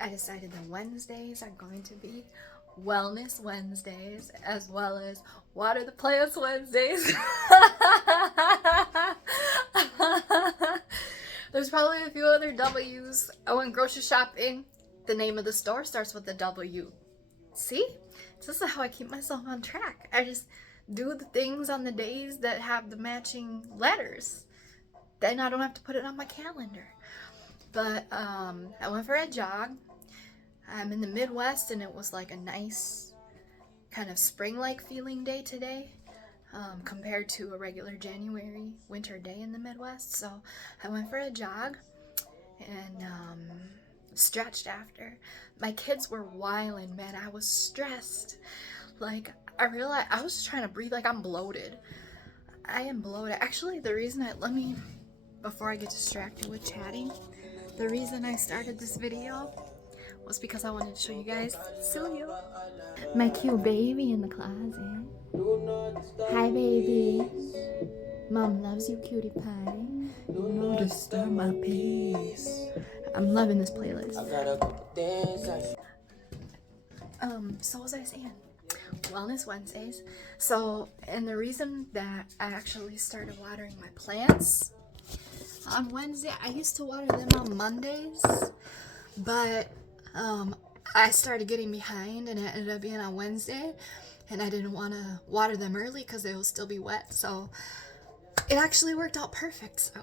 I decided that Wednesdays are going to be Wellness Wednesdays as well as Water the Plants Wednesdays. There's probably a few other W's. I went grocery shopping. The name of the store starts with a W. See? This is how I keep myself on track. I just do the things on the days that have the matching letters. Then I don't have to put it on my calendar. But I went for a jog. I'm in the Midwest and it was like a nice kind of spring-like feeling day today, compared to a regular January winter day in the Midwest. So I went for a jog and stretched after. My kids were wilding, man. I was stressed. Like, I realized I was just trying to breathe like I'm bloated. I am bloated. Actually, before I get distracted with chatting, the reason I started this video was because I wanted to show you guys Suyo, my cute baby in the closet. Hi, baby. Mom loves you, cutie pie. No disturb my peace. I'm loving this playlist. So what was I saying? Wellness Wednesdays. So, and the reason that I actually started watering my plants on Wednesday, I used to water them on Mondays, but I started getting behind and it ended up being on Wednesday, and I didn't want to water them early because they will still be wet. So it actually worked out perfect. So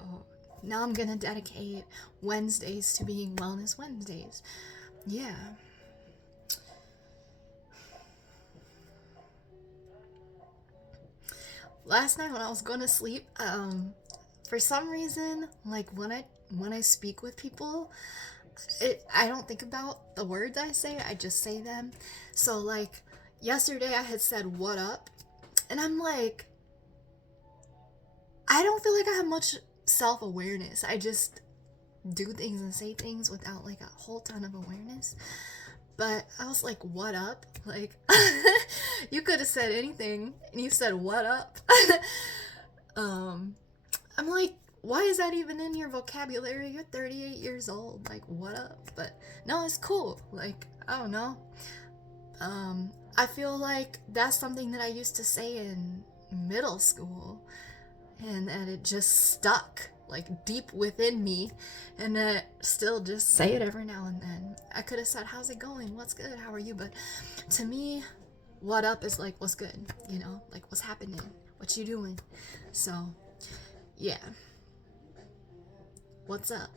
now I'm gonna dedicate Wednesdays to being Wellness Wednesdays. Yeah. Last night when I was going to sleep, for some reason, like when I speak with people, I don't think about the words I say, I just say them. So like yesterday I had said what up, and I'm like, I don't feel like I have much self-awareness. I just do things and say things without like a whole ton of awareness. But I was like, what up? Like, you could have said anything and you said what up. I'm like, why is that even in your vocabulary? You're 38 years old. Like, what up? But no, it's cool. Like, I don't know. I feel like that's something that I used to say in middle school, and that it just stuck like deep within me, and I still just say it every now and then. I could have said, how's it going? What's good? How are you? But to me, what up is like, what's good? You know, like what's happening? What you doing? So, yeah. What's up?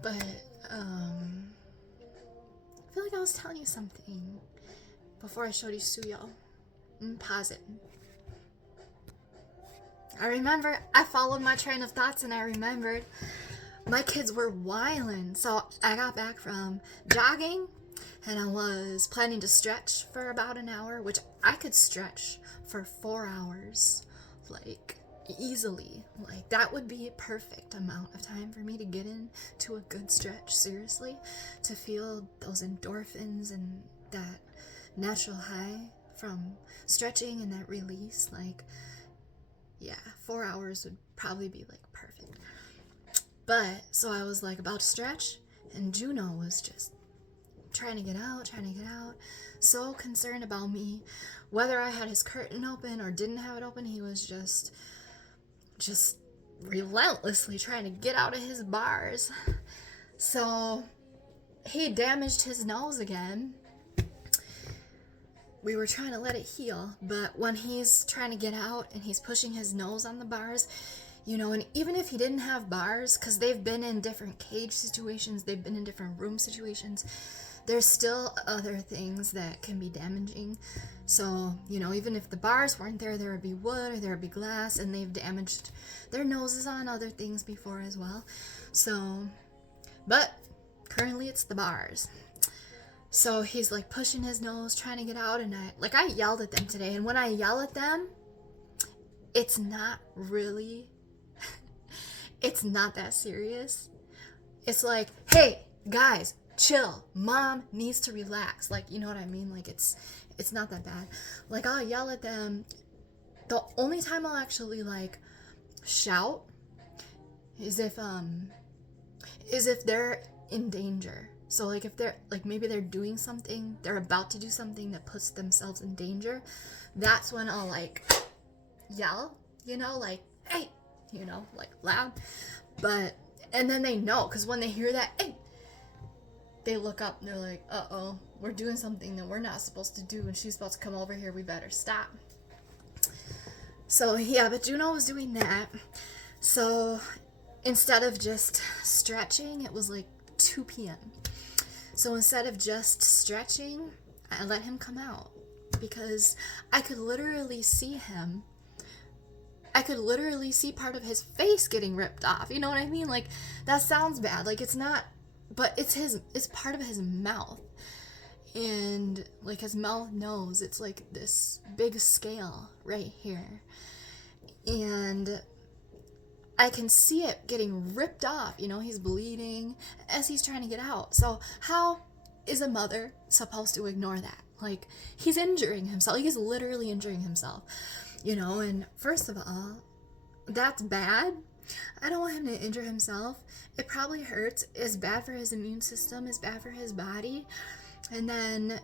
But, I feel like I was telling you something before I showed you Suyo. Pause it. I remember I followed my train of thoughts and I remembered my kids were wildin'. So I got back from jogging and I was planning to stretch for about an hour, which I could stretch for 4 hours, like easily. Like that would be a perfect amount of time for me to get into a good stretch, seriously, to feel those endorphins and that natural high from stretching and that release. Like, yeah, 4 hours would probably be like perfect. But so I was like about to stretch, and Juno was just trying to get out, so concerned about me, whether I had his curtain open or didn't have it open. He was just relentlessly trying to get out of his bars. So he damaged his nose again. We were trying to let it heal, but when he's trying to get out and he's pushing his nose on the bars, you know, and even if he didn't have bars, because they've been in different cage situations, they've been in different room situations, there's still other things that can be damaging. So, you know, even if the bars weren't there, there would be wood or there would be glass, and they've damaged their noses on other things before as well. So, but currently it's the bars. So he's like pushing his nose, trying to get out, and I yelled at them today. And when I yell at them, it's not really, it's not that serious. It's like, hey, guys, chill. Mom needs to relax. Like, you know what I mean? Like, it's not that bad. Like, I'll yell at them. The only time I'll actually, like, shout is if they're in danger. So like if they're like maybe they're doing something, they're about to do something that puts themselves in danger, that's when I'll like yell, like, hey, like loud. But and then they know, because when they hear that, hey, they look up and they're like, uh-oh, we're doing something that we're not supposed to do and she's about to come over here, we better stop. So yeah, but Juno was doing that. So instead of just stretching, it was like 2 p.m. So instead of just stretching, I let him come out because I could literally see him. I could literally see part of his face getting ripped off. You know what I mean? Like, that sounds bad. Like, it's not, but it's part of his mouth. And like his mouth nose, it's like this big scale right here. And I can see it getting ripped off. He's bleeding as he's trying to get out. So how is a mother supposed to ignore that? Like, he's injuring himself. He's literally injuring himself. And first of all, that's bad. I don't want him to injure himself. It probably hurts. It's bad for his immune system. It's bad for his body. And then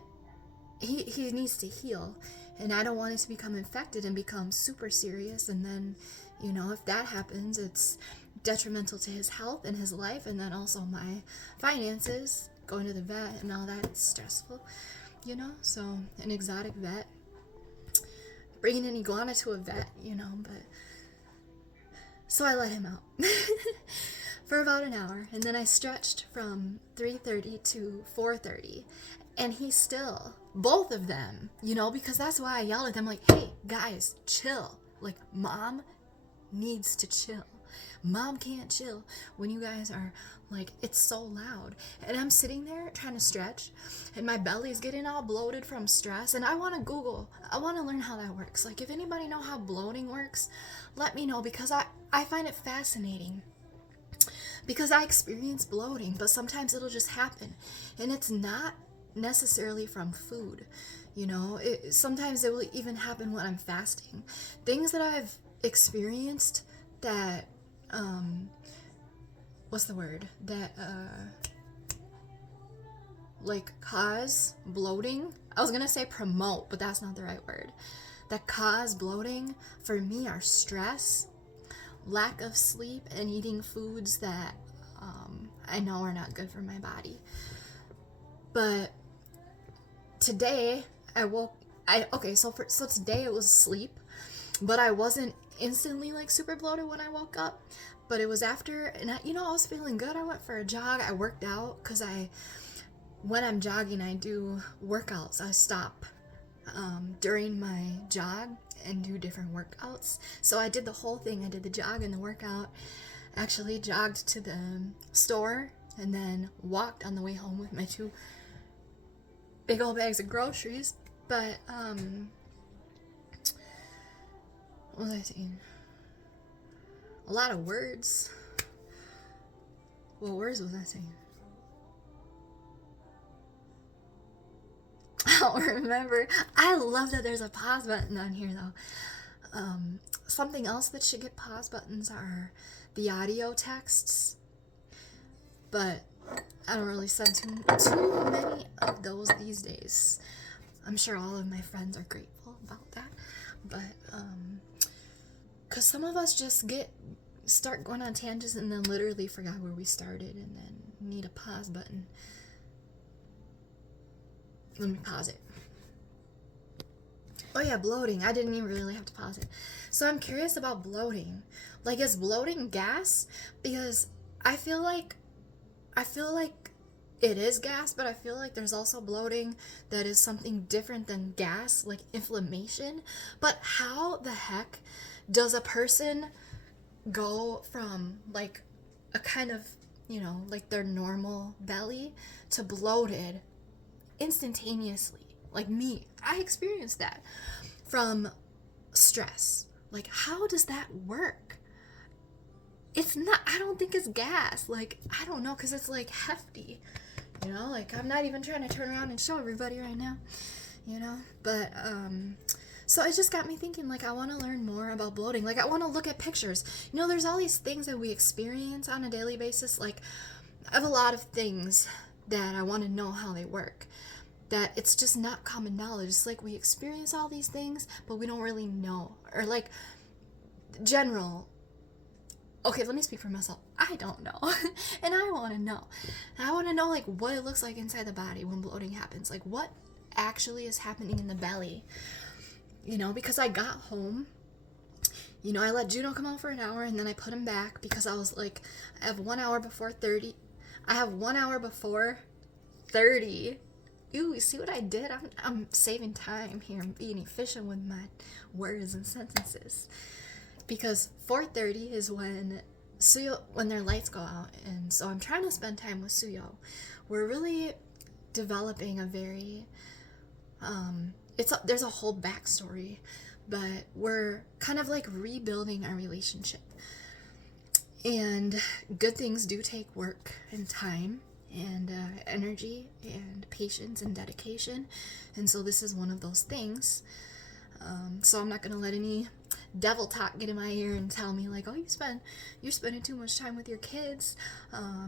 he needs to heal. And I don't want it to become infected and become super serious. And then, if that happens, it's detrimental to his health and his life. And then also my finances, going to the vet and all that, it's stressful, So an exotic vet, bringing an iguana to a vet, but so I let him out for about an hour, and then I stretched from 3:30 to 4:30, and he still, both of them, because that's why I yell at them, like, hey guys, chill. Like, mom needs to chill. Mom can't chill when you guys are like, it's so loud. And I'm sitting there trying to stretch, and my belly's getting all bloated from stress, and I want to learn how that works. Like, if anybody know how bloating works, let me know, because I find it fascinating. Because I experience bloating, but sometimes it'll just happen, and it's not necessarily from food. Sometimes it will even happen when I'm fasting. Things that I've experienced that like cause bloating. I was gonna say promote, but that's not the right word. That cause bloating for me are stress, lack of sleep, and eating foods that I know are not good for my body. But today so today it was sleep, but I wasn't instantly like super bloated when I woke up. But it was after, and I was feeling good. I went for a jog. I worked out, because when I'm jogging, I do workouts. I stop during my jog and do different workouts. So I did the whole thing. I did the jog and the workout. Actually jogged to the store and then walked on the way home with my 2 big old bags of groceries. But what was I saying? A lot of words. What words was I saying? I don't remember. I love that there's a pause button on here, though. Something else that should get pause buttons are the audio texts. But I don't really send too many of those these days. I'm sure all of my friends are grateful about that. But, because some of us just start going on tangents and then literally forgot where we started and then need a pause button. Let me pause it. Oh yeah, bloating. I didn't even really have to pause it. So I'm curious about bloating. Like, is bloating gas? Because I feel like it is gas, but I feel like there's also bloating that is something different than gas, like inflammation. But how the heck does a person go from like a kind of, like their normal belly to bloated instantaneously? Like me, I experienced that from stress. Like, how does that work? It's not, I don't think it's gas. Like, I don't know, because it's like hefty, like I'm not even trying to turn around and show everybody right now, but so it just got me thinking, like, I want to learn more about bloating. Like, I want to look at pictures. There's all these things that we experience on a daily basis. Like, I have a lot of things that I want to know how they work. That it's just not common knowledge. It's like we experience all these things, but we don't really know. Or like general. Okay, let me speak for myself. I don't know. And I want to know. And I want to know like what it looks like inside the body when bloating happens. Like what actually is happening in the belly. You know, because I got home, you know, I let Juno come out for an hour and then I put him back because I was like, I have 1 hour before 30. I have 1 hour before 30. Ooh, you see what I did? I'm saving time here. I'm being efficient with my words and sentences. Because 4:30 is when Suyo, when their lights go out. And so I'm trying to spend time with Suyo. We're really developing a very, there's a whole backstory, but we're kind of like rebuilding our relationship. And good things do take work and time and energy and patience and dedication. And so this is one of those things. So I'm not going to let any devil talk get in my ear and tell me like, oh, you're spending too much time with your kids.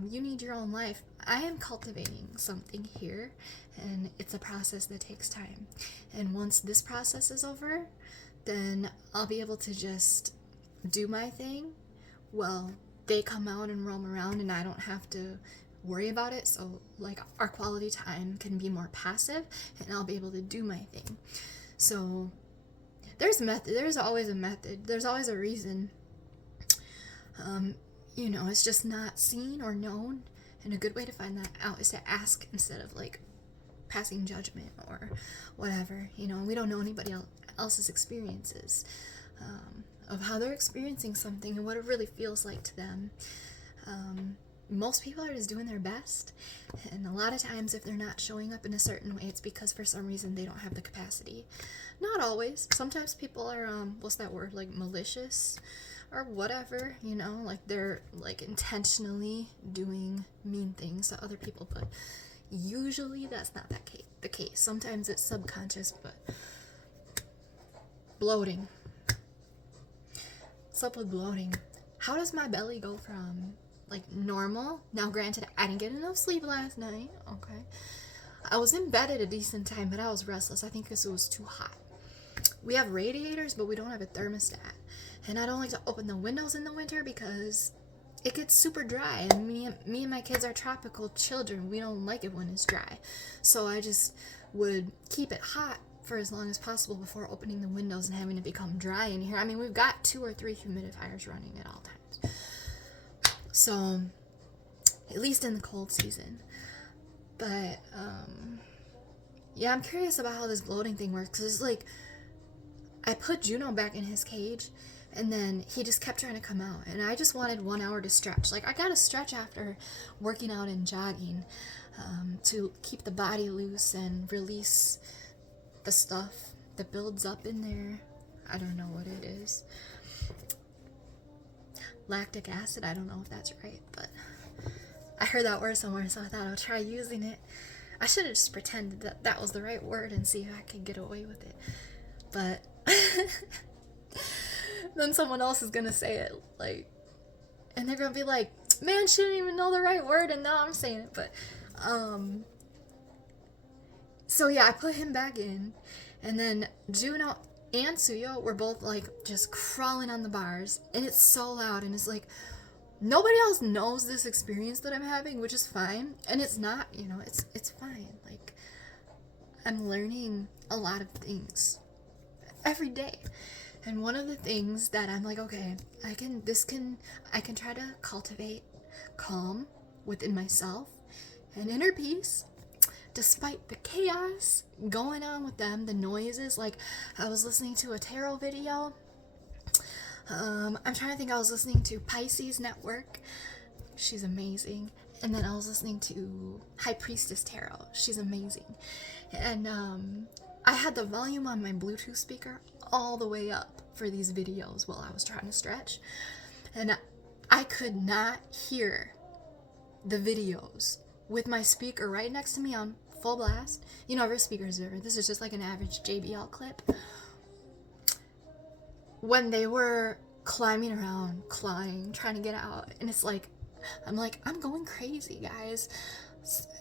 You need your own life. I am cultivating something here, and it's a process that takes time. And once this process is over, then I'll be able to just do my thing. Well, they come out and roam around and I don't have to worry about it. So like our quality time can be more passive and I'll be able to do my thing. So there's always a method. There's always a reason. You know, it's just not seen or known. And a good way to find that out is to ask instead of like passing judgment or whatever. You know, we don't know anybody else's experiences. Of how they're experiencing something and what it really feels like to them. Most people are just doing their best, and a lot of times if they're not showing up in a certain way, it's because for some reason they don't have the capacity. Not always. Sometimes people are what's that word, like malicious or whatever, you know, like they're like intentionally doing mean things to other people, but usually that's not the case. Sometimes it's subconscious. But bloating. What's up with bloating? How does my belly go from like normal? Now granted, I didn't get enough sleep last night. Okay, I was in bed at a decent time, but I was restless. I think because it was too hot. We have radiators, but we don't have a thermostat, and I don't like to open the windows in the winter because it gets super dry, and me and my kids are tropical children. We don't like it when it's dry, so I just would keep it hot for as long as possible before opening the windows and having it become dry in here. I mean, we've got 2 or 3 humidifiers running at all times. So, at least in the cold season. But, yeah, I'm curious about how this bloating thing works. Because it's like, I put Juno back in his cage, and then he just kept trying to come out. And I just wanted 1 hour to stretch. Like, I gotta stretch after working out and jogging to keep the body loose and release the stuff that builds up in there. I don't know what it is. Lactic acid, I don't know if that's right, but I heard that word somewhere, so I thought I'd try using it. I should have just pretended that that was the right word and see if I could get away with it. But then someone else is gonna say it, like, and they're gonna be like, man, she didn't even know the right word, and now I'm saying it. But so yeah, I put him back in, and then Juno and Suyo were both like just crawling on the bars, and it's so loud, and it's like nobody else knows this experience that I'm having, which is fine. And it's not, you know, it's fine. Like, I'm learning a lot of things every day. And one of the things that I'm like, okay, I can try to cultivate calm within myself and inner peace despite the chaos going on with them, the noises. Like, I was listening to a tarot video. I'm trying to think, I was listening to Pisces Network. She's amazing. And then I was listening to High Priestess Tarot. She's amazing. And I had the volume on my Bluetooth speaker all the way up for these videos while I was trying to stretch. And I could not hear the videos with my speaker right next to me on full blast. You know, every speaker is different. This is just like an average JBL clip. When they were climbing around, clawing, trying to get out, and it's like, I'm going crazy, guys.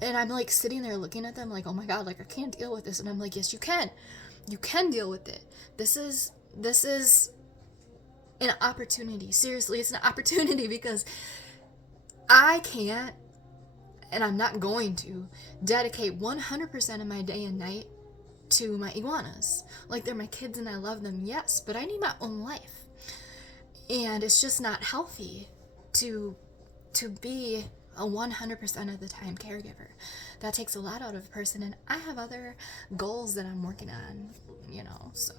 And I'm like sitting there looking at them like, oh my god, like I can't deal with this. And I'm like, yes, you can. You can deal with it. This is an opportunity. Seriously, it's an opportunity because I can't, and I'm not going to, dedicate 100% of my day and night to my iguanas. Like, they're my kids and I love them, yes, but I need my own life. And it's just not healthy to be a 100% of the time caregiver. That takes a lot out of a person, and I have other goals that I'm working on, so.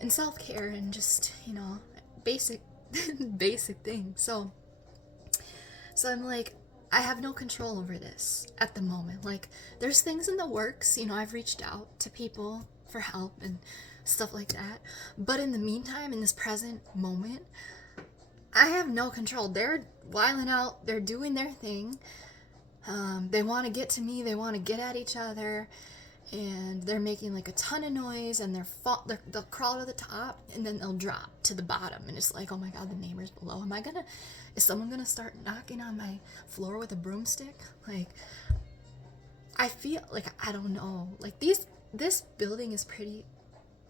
And self-care and just, basic basic things. So I'm like, I have no control over this at the moment. Like, there's things in the works, I've reached out to people for help and stuff like that. But in the meantime, in this present moment, I have no control. They're wilding out, they're doing their thing. They want to get to me, they want to get at each other, and they're making like a ton of noise, and they'll crawl to the top and then they'll drop to the bottom, and it's like, oh my god, the neighbors below, is someone gonna start knocking on my floor with a broomstick? Like, I feel like, I don't know, like this building is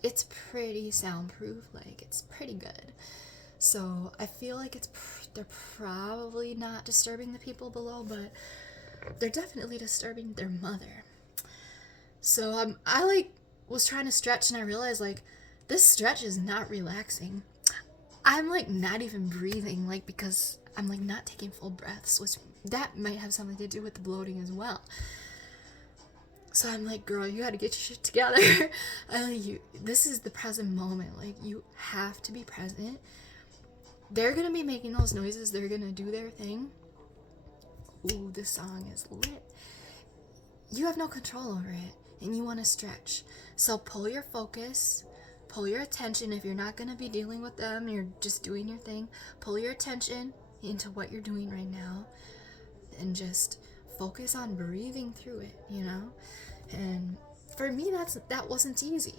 it's pretty soundproof, like it's pretty good. So I feel like they're probably not disturbing the people below, but they're definitely disturbing their mother. So I was trying to stretch, and I realized like this stretch is not relaxing. I'm like not even breathing, like, because I'm like not taking full breaths, which that might have something to do with the bloating as well. So I'm like, girl, you gotta get your shit together. This is the present moment. Like, you have to be present. They're gonna be making those noises. They're gonna do their thing. Ooh, this song is lit. You have no control over it, and you want to stretch. So pull your focus, pull your attention. If you're not going to be dealing with them, you're just doing your thing, pull your attention into what you're doing right now, and just focus on breathing through it, And for me, that wasn't easy,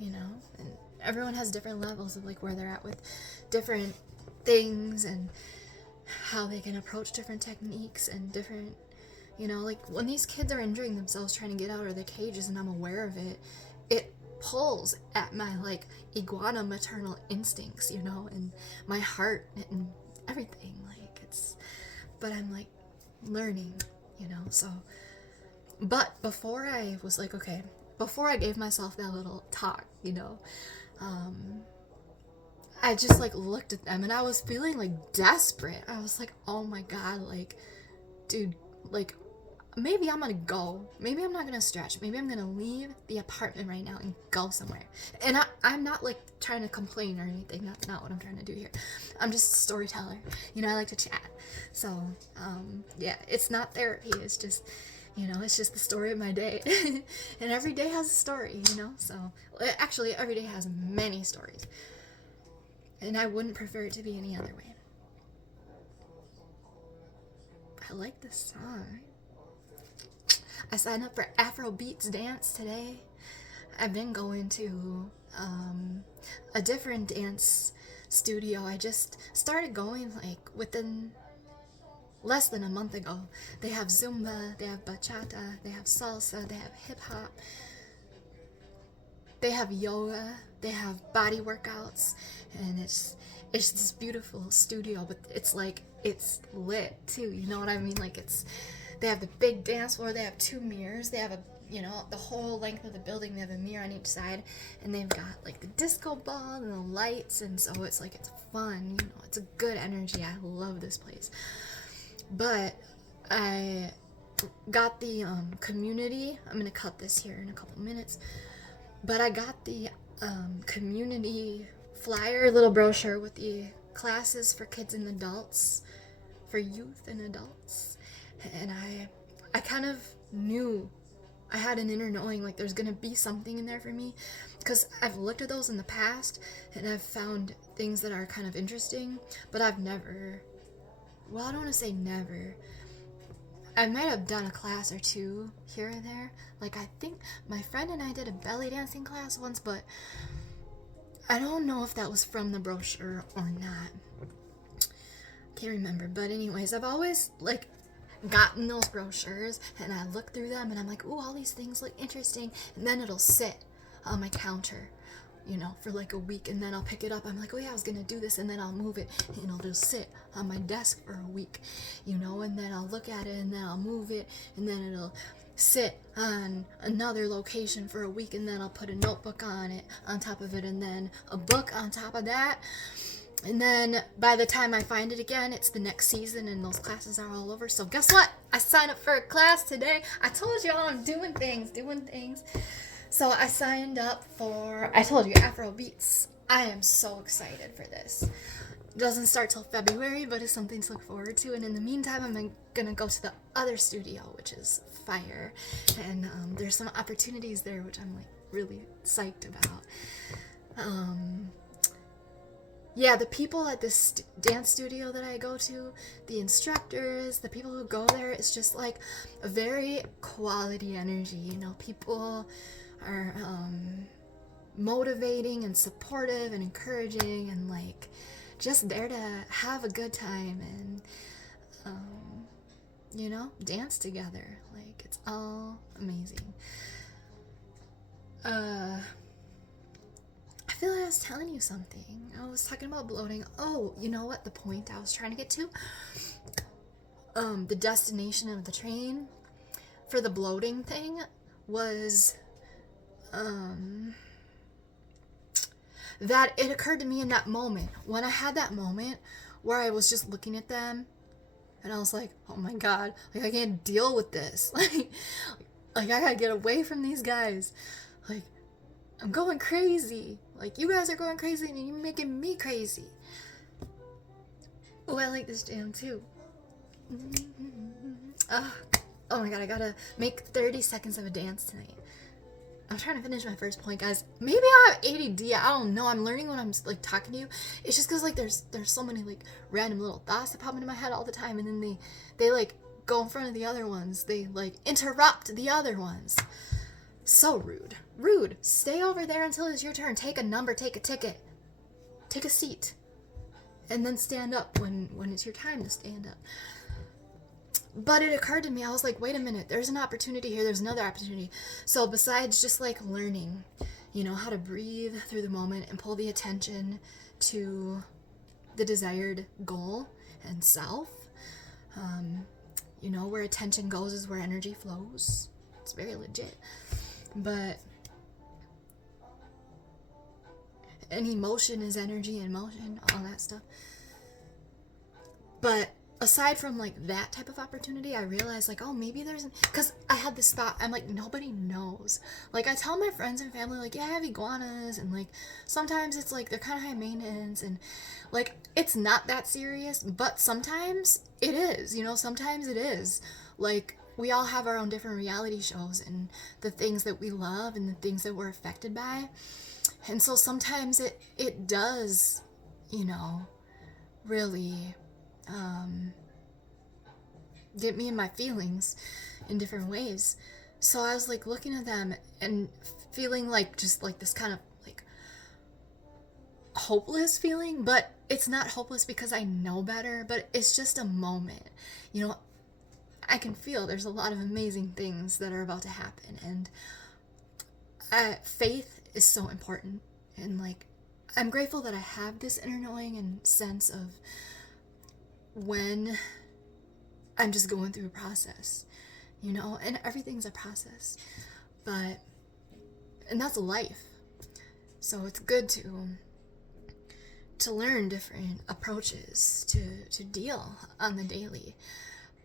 And everyone has different levels of like where they're at with different things and how they can approach different techniques and different, like when these kids are injuring themselves trying to get out of their cages and I'm aware of it, it pulls at my like iguana maternal instincts, and my heart and everything. But I'm like learning, so. But before I was like, okay, before I gave myself that little talk, I just like looked at them and I was feeling like desperate. I was like, oh my god, like, dude, like, maybe I'm gonna go. Maybe I'm not gonna stretch. Maybe I'm gonna leave the apartment right now and go somewhere. And I'm not like trying to complain or anything. That's not what I'm trying to do here. I'm just a storyteller. I like to chat. So, yeah, it's not therapy. It's just, it's just the story of my day. And every day has a story, So, actually, every day has many stories. And I wouldn't prefer it to be any other way. I like this song. I signed up for Afrobeats dance today. I've been going to a different dance studio. I just started going like within less than a month ago. They have Zumba, they have bachata, they have salsa, they have hip hop, they have yoga, they have body workouts, and it's this beautiful studio, but it's like, it's lit too, you know what I mean? Like, they have the big dance floor, they have 2 mirrors, they have the whole length of the building, they have a mirror on each side, and they've got like the disco ball and the lights, and so it's like, it's fun, it's a good energy. I love this place. But I got the community, I'm gonna cut this here in a couple minutes, but I got the community flyer, little brochure with the classes for kids and adults, for youth and adults, and I kind of knew, I had an inner knowing like there's gonna be something in there for me, because I've looked at those in the past and I've found things that are kind of interesting, but I've never, well, I don't want to say never, I might have done a class or two here and there. Like, I think my friend and I did a belly dancing class once, but I don't know if that was from the brochure or not. Can't remember. But anyways, I've always like gotten those brochures and I look through them and I'm like, ooh, all these things look interesting. And then it'll sit on my counter, you know, for like a week, and then I'll pick it up. I'm like, oh yeah, I was gonna do this, and then I'll move it and it'll just sit on my desk for a week, you know, and then I'll look at it and then I'll move it and then it'll sit on another location for a week, and then I'll put a notebook on it, on top of it, and then a book on top of that. And then by the time I find it again, it's the next season and those classes are all over. So guess what? I signed up for a class today. I told y'all I'm doing things. So I signed up for, I told you, Afro Beats. I am so excited for this. It doesn't start till February, but it's something to look forward to. And in the meantime, I'm gonna go to the other studio, which is Fire. And there's some opportunities there, which I'm like really psyched about. Yeah, the people at this dance studio that I go to, the instructors, the people who go there, it's just like a very quality energy. You know, people are motivating and supportive and encouraging and like just there to have a good time and you know, dance together. Like, it's all amazing. I feel like I was telling you something. I was talking about bloating. Oh, you know what? The point I was trying to get to? The destination of the train for the bloating thing was that it occurred to me in that moment. When I had that moment where I was just looking at them and I was like, oh my god, like I can't deal with this. Like I gotta get away from these guys. Like, I'm going crazy. Like, you guys are going crazy and you're making me crazy. Oh, I like this jam too. Oh my god, I gotta make 30 seconds of a dance tonight. I'm trying to finish my first point, guys. Maybe I have ADD. I don't know. I'm learning when I'm like talking to you. It's just because like there's so many like random little thoughts that pop into my head all the time, and then they like go in front of the other ones. They like interrupt the other ones. So rude. Rude. Stay over there until it's your turn. Take a number, take a ticket. Take a seat. And then stand up when it's your time to stand up. But it occurred to me, I was like, wait a minute, there's an opportunity here, there's another opportunity. So besides just like learning, you know, how to breathe through the moment and pull the attention to the desired goal and self, you know, where attention goes is where energy flows. It's very legit. But and emotion is energy and motion, all that stuff. But aside from like that type of opportunity, I realized like, oh, maybe there's, because I had this thought, I'm like, nobody knows. Like, I tell my friends and family like, yeah, I have iguanas, and like sometimes it's like they're kind of high maintenance and like it's not that serious, but sometimes it is, you know, sometimes it is. Like, we all have our own different reality shows and the things that we love and the things that we're affected by. And so sometimes it does, you know, really get me in my feelings in different ways. So I was like looking at them and feeling like just like this kind of like hopeless feeling, but it's not hopeless because I know better, but it's just a moment. You know, I can feel there's a lot of amazing things that are about to happen, and faith is so important. And like, I'm grateful that I have this inner knowing and sense of when I'm just going through a process, you know, and everything's a process, and that's life. So it's good to learn different approaches to deal on the daily.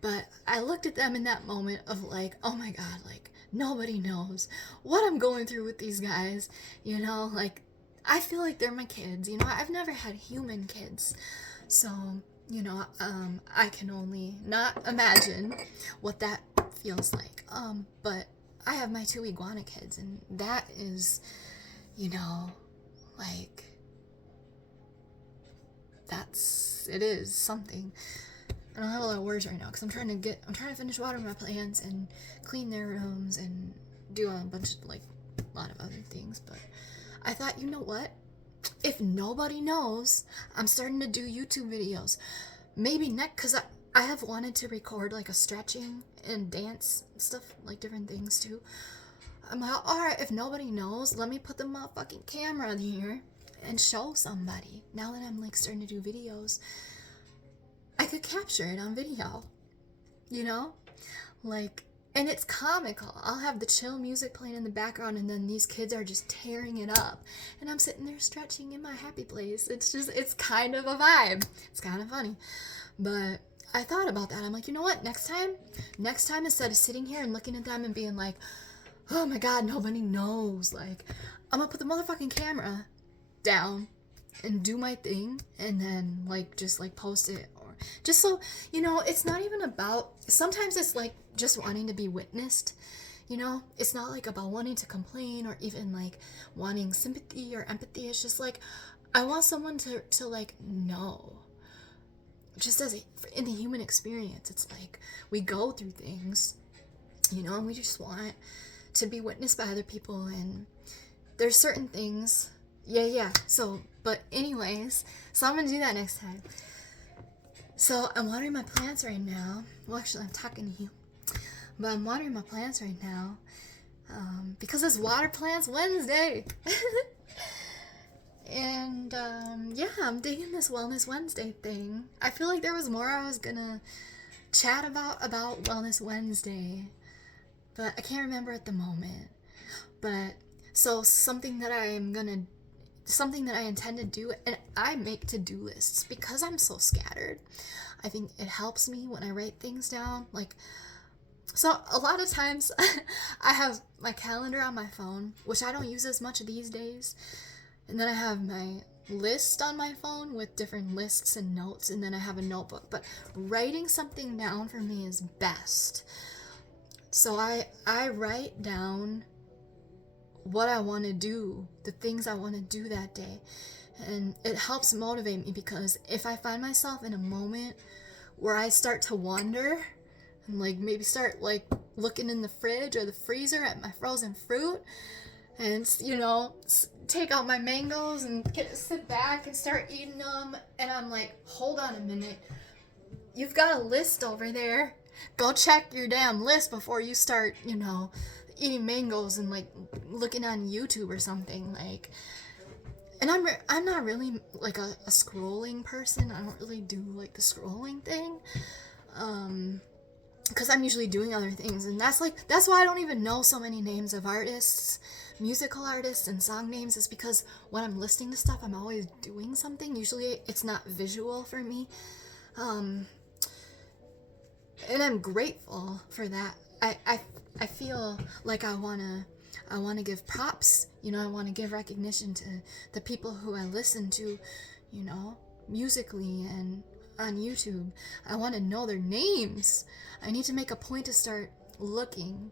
But I looked at them in that moment of like, oh my god, like nobody knows what I'm going through with these guys, you know, like I feel like they're my kids, you know. I've never had human kids, so you know, I can only not imagine what that feels like. But I have my 2 iguana kids, and that is, you know, like, it is something. I don't have a lot of words right now because I'm trying to finish watering my plants and clean their rooms and do a lot of other things. But I thought, you know what? If nobody knows, I'm starting to do YouTube videos. Maybe next, because I have wanted to record like a stretching and dance stuff, like different things too. I'm like, alright, if nobody knows, let me put the motherfucking camera here and show somebody. Now that I'm like starting to do videos, I could capture it on video, you know? Like, and it's comical. I'll have the chill music playing in the background, and then these kids are just tearing it up. And I'm sitting there stretching in my happy place. It's kind of a vibe. It's kind of funny. But I thought about that. I'm like, you know what? Next time, instead of sitting here and looking at them and being like, oh my God, nobody knows. Like, I'm gonna put the motherfucking camera down and do my thing, and then like just like post it, or just so you know, it's not even about, sometimes it's like just wanting to be witnessed, you know? It's not like about wanting to complain or even like wanting sympathy or empathy. It's just like I want someone to like know, just as in the human experience, it's like we go through things, you know, and we just want to be witnessed by other people. And there's certain things, so, but anyways, so I'm gonna do that next time. So I'm watering my plants right now. Well, actually I'm talking to you, but I'm watering my plants right now because it's Water Plants Wednesday. And yeah, I'm digging this Wellness Wednesday thing. I feel like there was more I was gonna chat about Wellness Wednesday, but I can't remember at the moment. But so something that I intend to do, and I make to-do lists because I'm so scattered. I think it helps me when I write things down. Like, so a lot of times I have my calendar on my phone, which I don't use as much these days. And then I have my list on my phone with different lists and notes, and then I have a notebook. But writing something down for me is best. So I write down what I want to do, the things I want to do that day. And it helps motivate me, because if I find myself in a moment where I start to wonder and like maybe start like looking in the fridge or the freezer at my frozen fruit, and you know, take out my mangoes and sit back and start eating them, and I'm like, hold on a minute, you've got a list over there, go check your damn list before you start, you know, eating mangoes and like looking on YouTube or something. Like, and I'm not really like a scrolling person. I don't really do like the scrolling thing, because I'm usually doing other things, and that's why I don't even know so many names of artists, musical artists, and song names, is because when I'm listening to stuff, I'm always doing something. Usually it's not visual for me, and I'm grateful for that. I feel like I wanna give props, you know, I wanna give recognition to the people who I listen to, you know, musically and on YouTube. I want to know their names. I need to make a point to start looking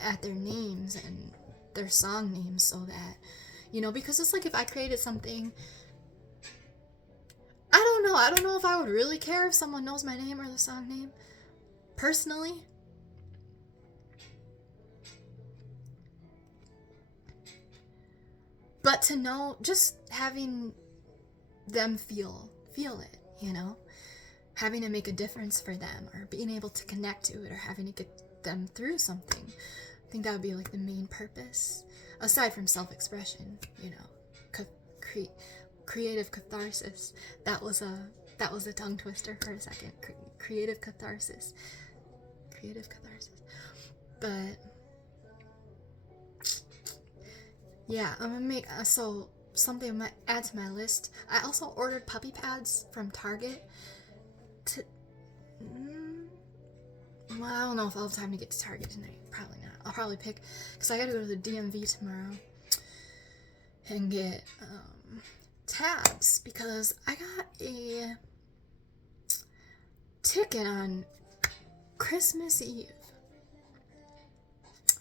at their names and their song names, so that, you know, because it's like if I created something, I don't know if I would really care if someone knows my name or the song name, personally. But to know, just having them feel it, you know? Having to make a difference for them, or being able to connect to it, or having to get them through something. I think that would be like the main purpose, aside from self-expression, you know, creative catharsis. That was a tongue twister for a second. Creative catharsis. But yeah, I'm gonna make so something I might add to my list. I also ordered puppy pads from Target. Well, I don't know if I'll have time to get to Target tonight. Probably not. I'll probably pick, because I gotta go to the DMV tomorrow and get tabs, because I got a ticket on Christmas Eve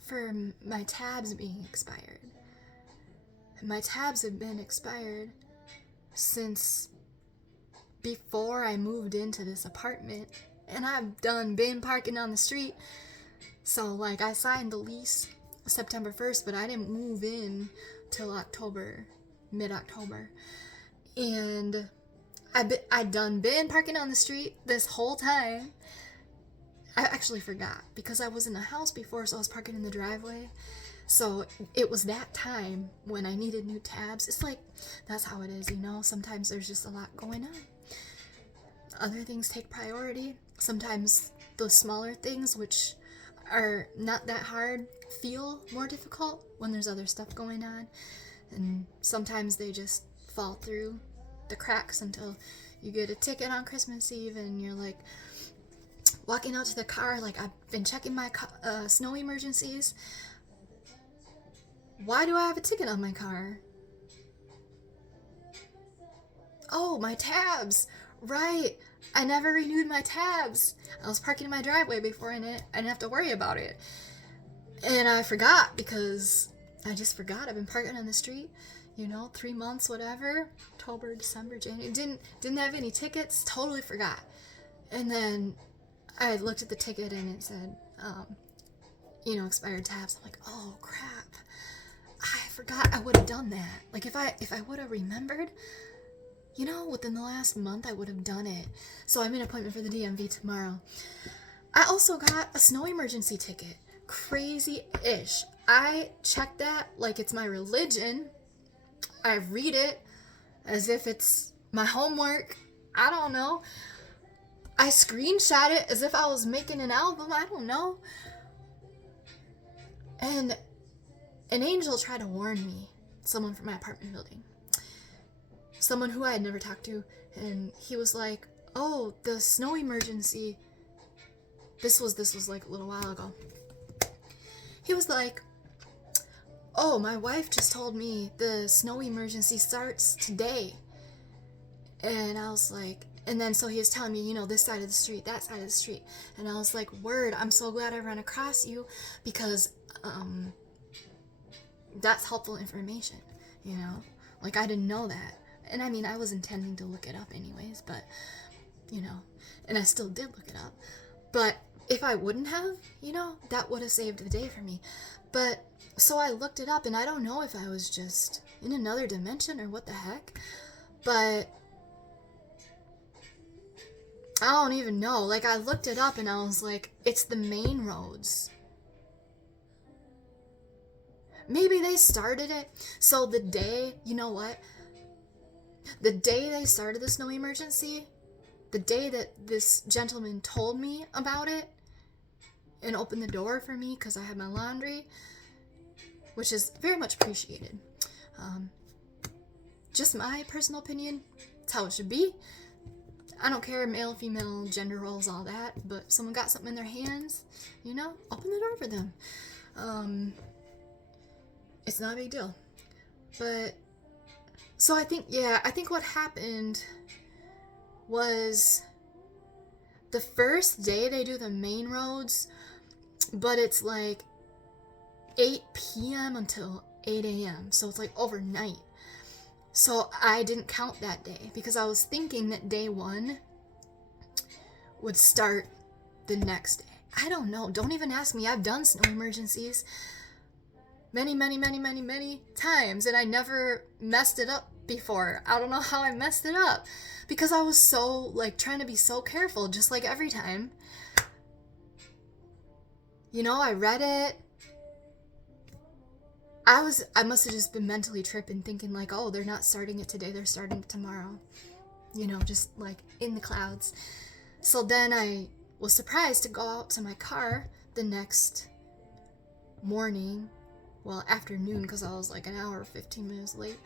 for my tabs being expired. And my tabs have been expired since before I moved into this apartment, and I've been parking on the street. So like, I signed the lease September 1st, but I didn't move in till mid-October, and I done been parking on the street this whole time. I actually forgot because I was in the house before, so I was parking in the driveway. So it was that time when I needed new tabs. It's like, that's how it is, you know? Sometimes there's just a lot going on. Other things take priority. Sometimes those smaller things, which are not that hard, feel more difficult when there's other stuff going on. And sometimes they just fall through the cracks until you get a ticket on Christmas Eve and you're like walking out to the car, like, I've been checking my snow emergencies. Why do I have a ticket on my car? Oh, my tabs! Right! I never renewed my tabs! I was parking in my driveway before I didn't have to worry about it. And I forgot because I just forgot. I've been parking on the street, 3 months, whatever. October, December, January. Didn't have any tickets. Totally forgot. And then I looked at the ticket and it said, expired tabs. I'm like, oh crap. I forgot I would have done that. Like if I would have remembered, within the last month I would have done it. So I made an appointment for the DMV tomorrow. I also got a snow emergency ticket. Crazy-ish. I check that like it's my religion. I read it as if it's my homework. I don't know. I screenshot it as if I was making an album. I don't know. And an angel tried to warn me. Someone from my apartment building. Someone who I had never talked to. And he was like, oh, the snow emergency. This was like a little while ago. He was like, oh, my wife just told me the snow emergency starts today. And I was like, and then so he was telling me, this side of the street, that side of the street. And I was like, word, I'm so glad I ran across you because that's helpful information, Like, I didn't know that. And I mean, I was intending to look it up anyways, but, and I still did look it up. But if I wouldn't have, that would have saved the day for me. But, so I looked it up, and I don't know if I was just in another dimension or what the heck, but I don't even know. Like, I looked it up, and I was like, it's the main roads. Maybe they started it, so the day, you know what? The day they started the snow emergency, the day that this gentleman told me about it and opened the door for me because I had my laundry, which is very much appreciated. Just my personal opinion, it's how it should be. I don't care, male, female, gender roles, all that, but if someone got something in their hands, open the door for them. It's not a big deal. But, so I think what happened was the first day they do the main roads, but it's like 8 p.m. until 8 a.m. So it's like overnight. So I didn't count that day because I was thinking that day one would start the next day. I don't know. Don't even ask me. I've done snow emergencies many, many, many, many, many times, and I never messed it up before. I don't know how I messed it up because I was so, trying to be so careful, just like every time. I read it. I must have just been mentally tripping, thinking oh, they're not starting it today, they're starting it tomorrow. Just in the clouds. So then I was surprised to go out to my car the next morning, afternoon, because I was an hour, 15 minutes late,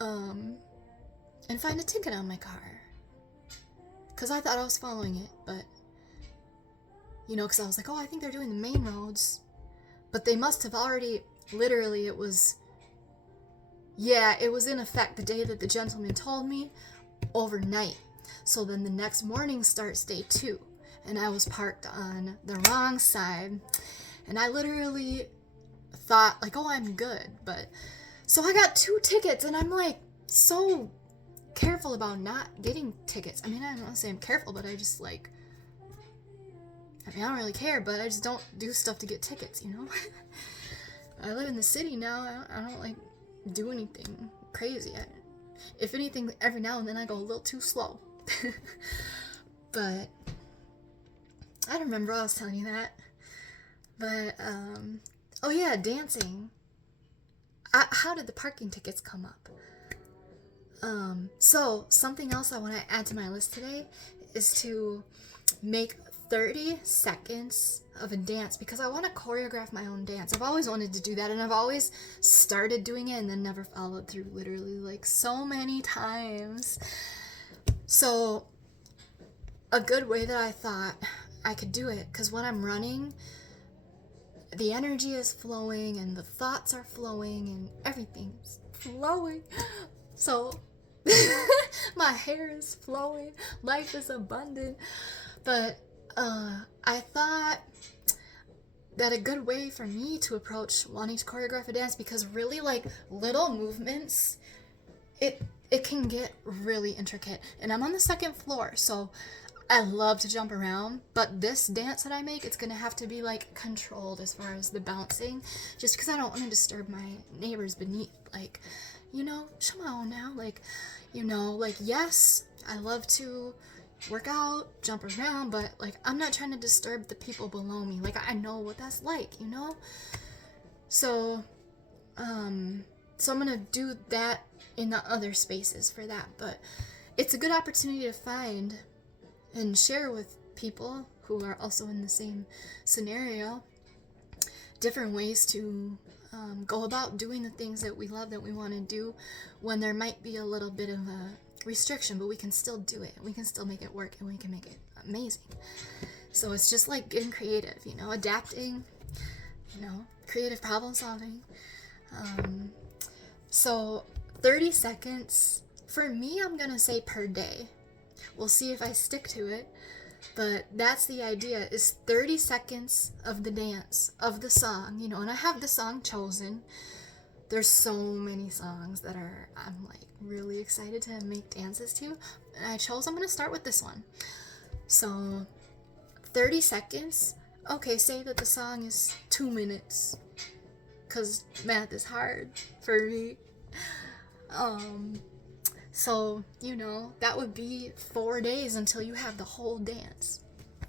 and find a ticket on my car. Because I thought I was following it, but, because I was I think they're doing the main roads. But they must have already, literally, it was in effect the day that the gentleman told me, overnight. So then the next morning starts day 2, and I was parked on the wrong side, and I literally thought, oh, I'm good, but, so I got 2 tickets, and I'm, so careful about not getting tickets. I mean, I don't want to say I'm careful, but I just, I don't really care, but I just don't do stuff to get tickets, I live in the city now. I don't do anything crazy. If anything, every now and then I go a little too slow. But I don't remember I was telling you that. But oh yeah, dancing. How did the parking tickets come up? So something else I want to add to my list today is to make 30 seconds of a dance, because I want to choreograph my own dance. I've always wanted to do that, and I've always started doing it and then never followed through, literally like so many times. So a good way that I thought I could do it, because when I'm running, the energy is flowing and the thoughts are flowing and everything's flowing. So my hair is flowing, life is abundant. But I thought that a good way for me to approach wanting to choreograph a dance, because really like little movements, it can get really intricate. And I'm on the 2nd floor, so I love to jump around, but this dance that I make, it's gonna have to be like controlled as far as the bouncing, just because I don't want to disturb my neighbors beneath. Like, you know, come on now, like, you know, like, yes, I love to work out, jump around, but like I'm not trying to disturb the people below me. Like, I know what that's like, you know? So I'm gonna do that in the other spaces for that. But it's a good opportunity to find and share with people who are also in the same scenario different ways to go about doing the things that we love, that we want to do, when there might be a little bit of a restriction, but we can still do it. We can still make it work, and we can make it amazing. So it's just like getting creative, you know, adapting, you know, creative problem solving. So 30 seconds, for me, I'm gonna say per day. We'll see if I stick to it, but that's the idea, is 30 seconds of the dance, of the song, you know, and I have the song chosen. There's so many songs that I'm like really excited to make dances to, and I'm gonna start with this one. So 30 seconds, okay, say that the song is 2 minutes, because math is hard for me. So, you know, that would be 4 days until you have the whole dance.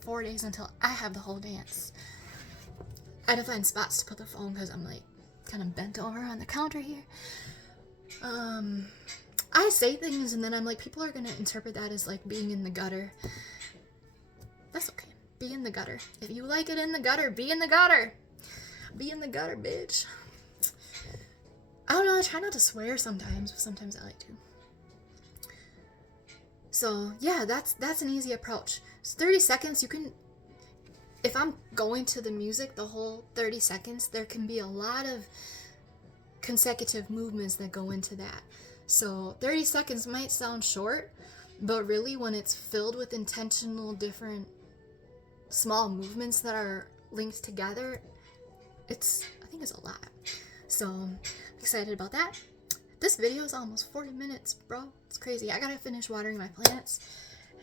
4 days until I have the whole dance. I had to find spots to put the phone because I'm like kind of bent over on the counter here. I say things and then I'm like, people are gonna interpret that as like being in the gutter. That's okay. Be in the gutter. If you like it in the gutter, be in the gutter. Be in the gutter, bitch. I don't know, I try not to swear sometimes, but sometimes I like to. So yeah, that's an easy approach. It's 30 seconds, you can, if I'm going to the music the whole 30 seconds, there can be a lot of consecutive movements that go into that. So 30 seconds might sound short, but really when it's filled with intentional different small movements that are linked together, I think it's a lot. So I'm excited about that. This video is almost 40 minutes, bro. It's crazy. I gotta finish watering my plants,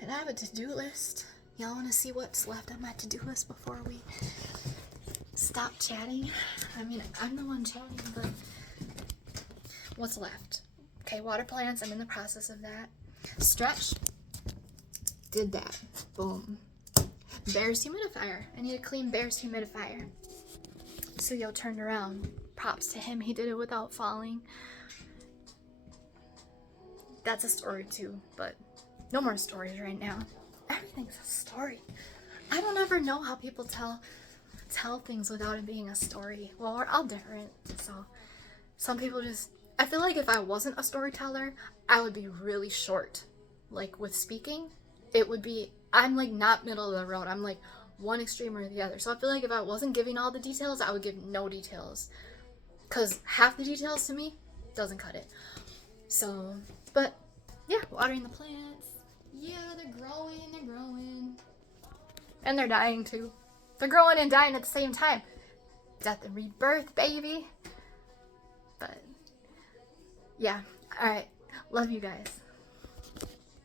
and I have a to-do list. Y'all wanna see what's left on my to-do list before we stop chatting? I mean, I'm the one chatting, but what's left? Okay, water plants, I'm in the process of that. Stretch, did that. Boom. Bear's humidifier. I need a clean Bear's humidifier. Suyo turned around. Props to him, he did it without falling. That's a story too, but no more stories right now. Everything's a story. I don't ever know how people tell things without it being a story. Well, we're all different, so some people just, I feel like if I wasn't a storyteller, I would be really short. Like with speaking, it would be, I'm like not middle of the road. I'm like one extreme or the other. So I feel like if I wasn't giving all the details, I would give no details. Because half the details to me doesn't cut it. So, but yeah, watering the plants. Yeah, they're growing. And they're dying too. They're growing and dying at the same time. Death and rebirth, baby. But yeah, alright. Love you guys.